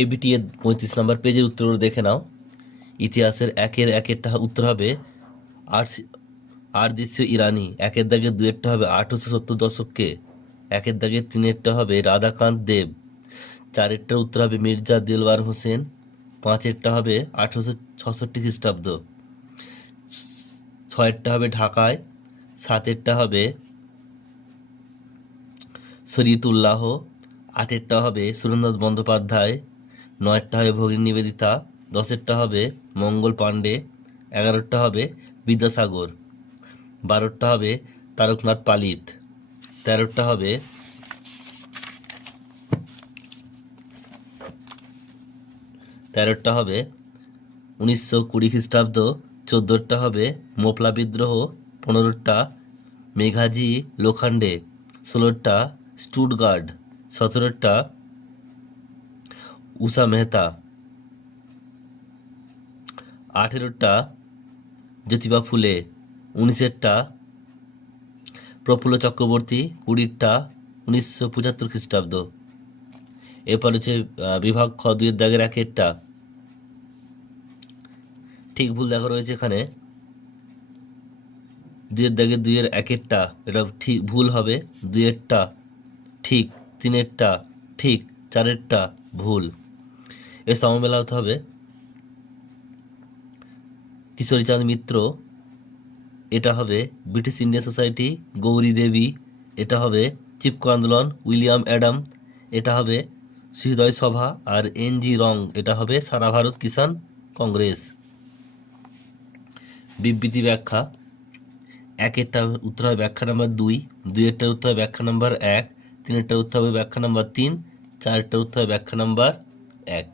ABT এর 35 নম্বর পেজের উত্তরগুলো দেখে নাও। ইতিহাসের একেরটা উত্তর হবে আরদিসি ইরানি, একের দাগের দুয়েরটা হবে 1870 দশককে, একের দাগের তিনেরটা হবে রাধাকান্ত দেব, চারেরটার উত্তর হবে মির্জা দিলওয়ার হোসেন, পাঁচেরটা হবে 1866 খ্রিস্টাব্দ, ছয়েরটা হবে ঢাকায়, সাতেরটা হবে শরীয়তুল্লাহ, আটেরটা হবে সুরেন্দ্রনাথ বন্দ্যোপাধ্যায়, নয়েরটা হবে ভগিনী নিবেদিতা, দশেরটা হবে মঙ্গল পাণ্ডে, এগারোটা হবে বিদ্যাসাগর, বারোটা হবে তারকনাথ পালিত, তেরোটা হবে তেরোটা হবে 1920 খ্রিস্টাব্দ, চোদ্দোটা হবে মোপলা বিদ্রোহ, পনেরোটা মেঘাজি লোখান্ডে, ষোলোটা স্টুটগার্ড, সতেরোটা উষা মেহতা, আঠেরোটা জ্যোতিবা ফুলে, উনিশেরটা প্রফুল্ল চক্রবর্তী, কুড়িটা 1975 খ্রিস্টাব্দ। এরপর হচ্ছে বিভাগ খ, দুইয়ের দাগের একেরটা ঠিক ভুল দেখা রয়েছে এখানে। দুইয়ের দাগের দুইয়ের একেরটা এটা ঠিক ভুল হবে, দুইয়েরটা ঠিক, তিনেরটা ঠিক, চারেরটা ভুল। এর সমবেলা হতে হবে কিশোরীচাঁদ মিত্র, এটা হবে ব্রিটিশ ইন্ডিয়ান সোসাইটি গৌরী দেবী, এটা হবে চিপকো আন্দোলন উইলিয়াম অ্যাডাম, এটা হবে হৃদয় সভা, আর এনজি রং এটা হবে সারা ভারত কিষাণ কংগ্রেস। বিবৃতি ব্যাখ্যা, একেরটা উত্তর হবে ব্যাখ্যা নাম্বার 2, দুইয়েরটা উত্তর হবে ব্যাখ্যা নাম্বার 1, তিনেরটা উত্তর হবে ব্যাখ্যা নাম্বার 3, চারেরটা উত্তর হবে ব্যাখ্যা নাম্বার 1।